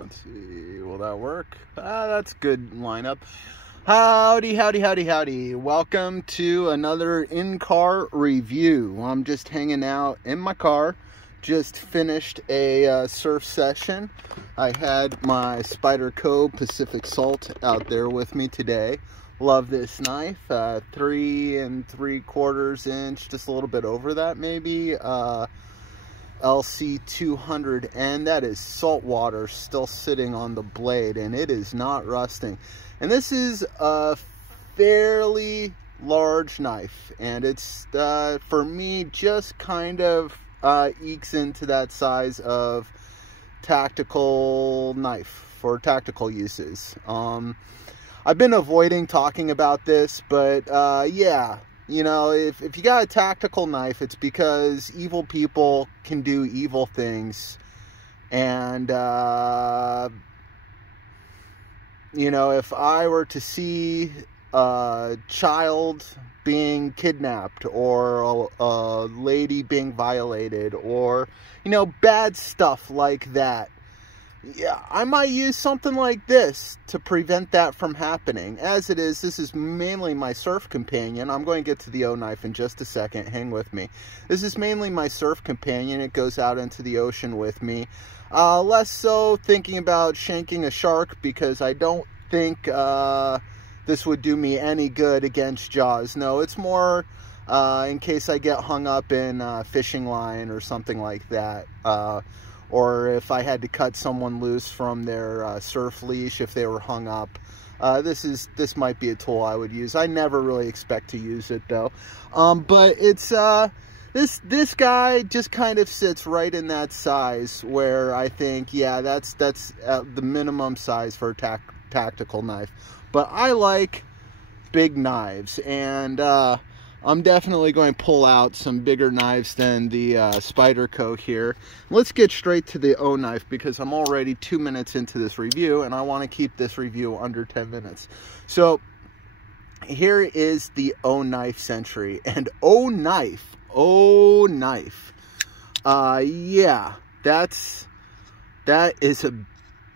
Let's see, will that work? That's good lineup. Howdy, howdy, howdy, howdy. Welcome to another in-car review. I'm just hanging out in my car. Just finished a surf session. I had my Spyderco Pacific Salt out there with me today. Love this knife. 3 3/4 inch, just a little bit over that maybe. LC 200, and that is salt water still sitting on the blade, and it is not rusting. And this is a fairly large knife, and it's for me just kind of ekes into that size of tactical knife for tactical uses. I've been avoiding talking about this, but yeah, you know, if you got a tactical knife, it's because evil people can do evil things. And you know, if I were to see a child being kidnapped, or a lady being violated, or, you know, bad stuff like that, yeah, I might use something like this to prevent that from happening. As it is, this is mainly my surf companion. I'm going to get to the OKnife in just a second. Hang with me. This is mainly my surf companion. It goes out into the ocean with me. Less so thinking about shanking a shark, because I don't think this would do me any good against Jaws. No, it's more in case I get hung up in a fishing line or something like that. Or if I had to cut someone loose from their surf leash if they were hung up. This might be a tool I would use. I never really expect to use it though. But it's this guy just kind of sits right in that size where I think, yeah, that's the minimum size for a tactical knife. But I like big knives, and I'm definitely going to pull out some bigger knives than the Spyderco here. Let's get straight to the OKnife, because I'm already 2 minutes into this review, and I want to keep this review under 10 minutes. So here is the OKnife Sentre, and OKnife, yeah, that is a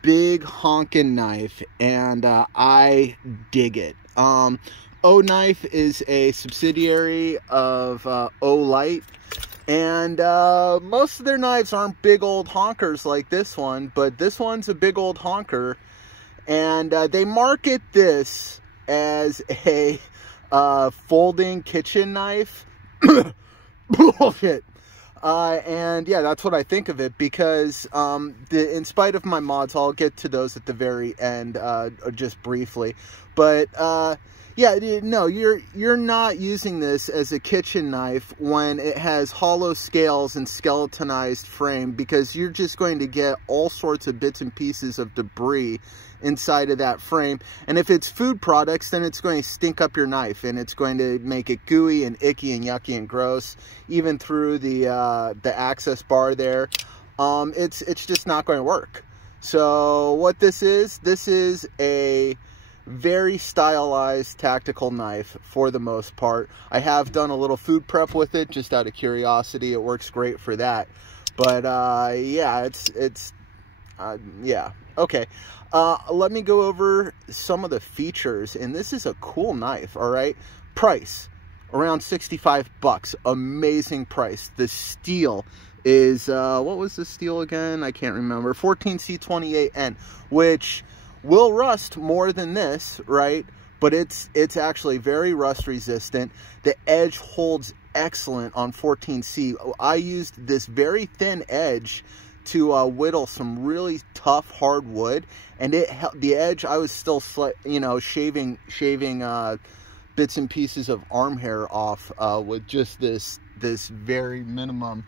big honkin' knife, and I dig it. OKnife is a subsidiary of Olight, and most of their knives aren't big old honkers like this one, but this one's a big old honker, and they market this as a folding kitchen knife. Bullshit. And yeah, that's what I think of it, because in spite of my mods, I'll get to those at the very end, just briefly, but yeah, no, you're not using this as a kitchen knife when it has hollow scales and skeletonized frame, because you're just going to get all sorts of bits and pieces of debris inside of that frame. And if it's food products, then it's going to stink up your knife, and it's going to make it gooey and icky and yucky and gross, even through the access bar there. It's just not going to work. So what this is a very stylized tactical knife for the most part. I have done a little food prep with it just out of curiosity. It works great for that. But yeah, yeah, okay. Let me go over some of the features, and this is a cool knife. All right, price around 65 bucks. Amazing price. The steel is what was the steel again? I can't remember. 14C28N, which will rust more than this, right? But it's actually very rust resistant. The edge holds excellent on 14C. I used this very thin edge to whittle some really tough hard wood, and the edge, I was still, you know, shaving bits and pieces of arm hair off with just this very minimum.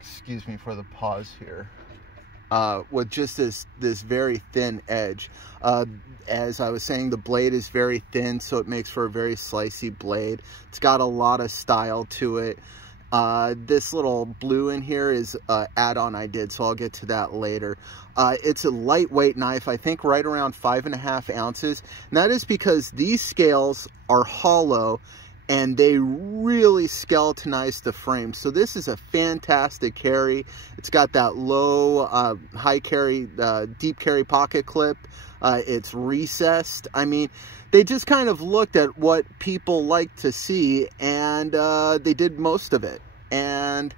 Excuse me for the pause here. With just this very thin edge. As I was saying, the blade is very thin, so it makes for a very slicey blade. It's got a lot of style to it. This little blue in here is an add-on I did, so I'll get to that later. It's a lightweight knife, I think right around 5.5 ounces. And that is because these scales are hollow, and they really skeletonized the frame. So this is a fantastic carry. It's got that low, high carry, deep carry pocket clip. It's recessed. I mean, they just kind of looked at what people like to see, and they did most of it. And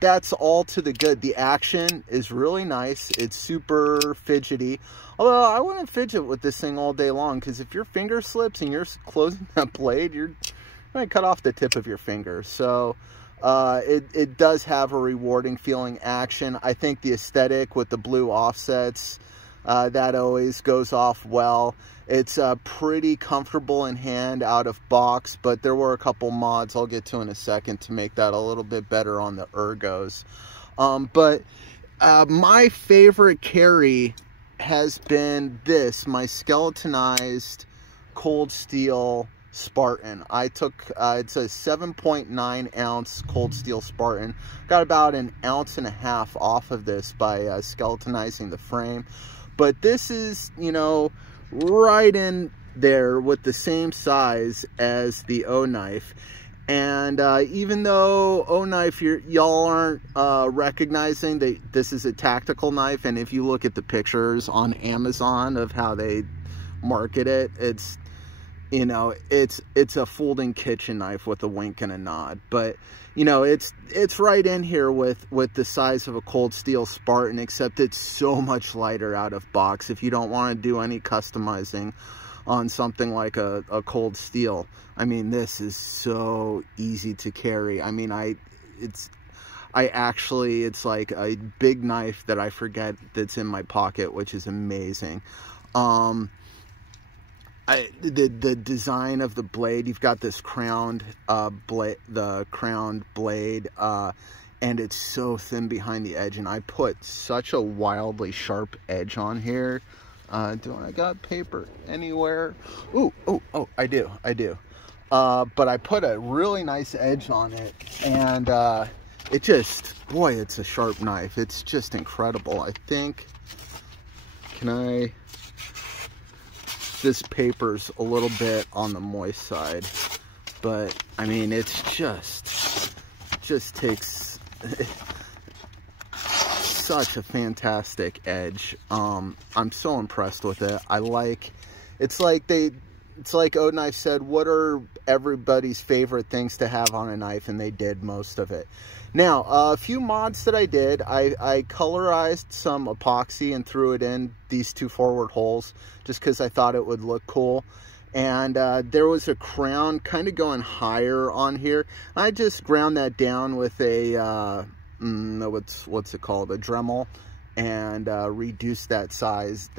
that's all to the good. The action is really nice. It's super fidgety. Although I wouldn't fidget with this thing all day long, because if your finger slips and you're closing that blade, you're going to cut off the tip of your finger. So it does have a rewarding feeling action. I think the aesthetic with the blue offsets, that always goes off well. It's pretty comfortable in hand out of box, but there were a couple mods I'll get to in a second to make that a little bit better on the ergos. But my favorite carry has been this, my skeletonized cold steel Spartan. I took, it's a 7.9 ounce cold steel Spartan. Got about 1.5 ounces off of this by skeletonizing the frame. But this is, you know, right in there with the same size as the OKnife. And even though OKnife, y'all aren't recognizing that this is a tactical knife, and if you look at the pictures on Amazon of how they market it, it's, you know, it's a folding kitchen knife with a wink and a nod. But, you know, it's right in here with the size of a cold steel Spartan, except it's so much lighter out of box if you don't want to do any customizing on something like a cold steel. I mean, this is so easy to carry. I mean, it's like a big knife that I forget that's in my pocket, which is amazing. The design of the blade, you've got this crowned blade, and it's so thin behind the edge, and I put such a wildly sharp edge on here. Do I got paper anywhere? Oh, I do. But I put a really nice edge on it, and it just, boy, it's a sharp knife. It's just incredible. I think, this paper's a little bit on the moist side, but I mean, it's just takes such a fantastic edge. I'm so impressed with it. It's like OKnife said, what are everybody's favorite things to have on a knife, and they did most of it. Now, a few mods that I did, I colorized some epoxy and threw it in these two forward holes just because I thought it would look cool. And there was a crown kind of going higher on here. I just ground that down with a, what's it called, a Dremel, and reduced that size,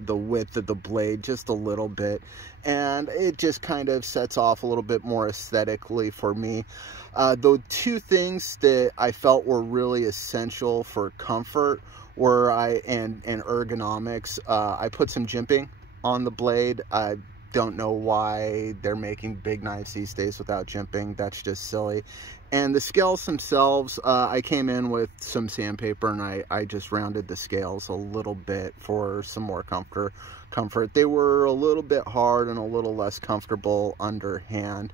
the width of the blade just a little bit, and it just kind of sets off a little bit more aesthetically for me. The two things that I felt were really essential for comfort were and ergonomics. I put some jimping on the blade. I don't know why they're making big knives these days without jimping. That's just silly. And the scales themselves, I came in with some sandpaper, and I just rounded the scales a little bit for some more comfort. They were a little bit hard and a little less comfortable underhand.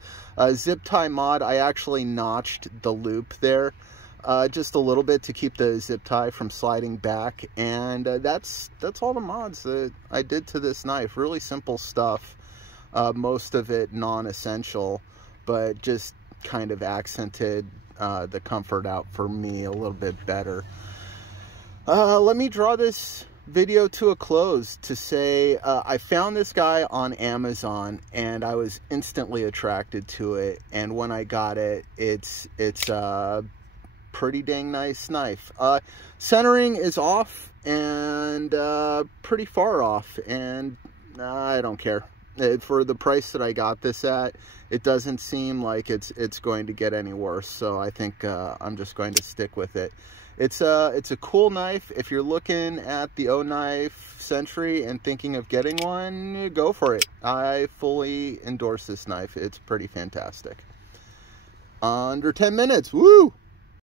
Zip tie mod, I actually notched the loop there just a little bit to keep the zip tie from sliding back. And that's all the mods that I did to this knife. Really simple stuff. Most of it non-essential, but just kind of accented the comfort out for me a little bit better. Let me draw this video to a close to say I found this guy on Amazon, and I was instantly attracted to it, and when I got it, it's a pretty dang nice knife. Centering is off and pretty far off, and I don't care. For the price that I got this at, it doesn't seem like it's going to get any worse, so I think I'm just going to stick with it. It's a cool knife. If you're looking at the OKnife Sentre and thinking of getting one, go for it. I fully endorse this knife. It's pretty fantastic. Under 10 minutes, woo!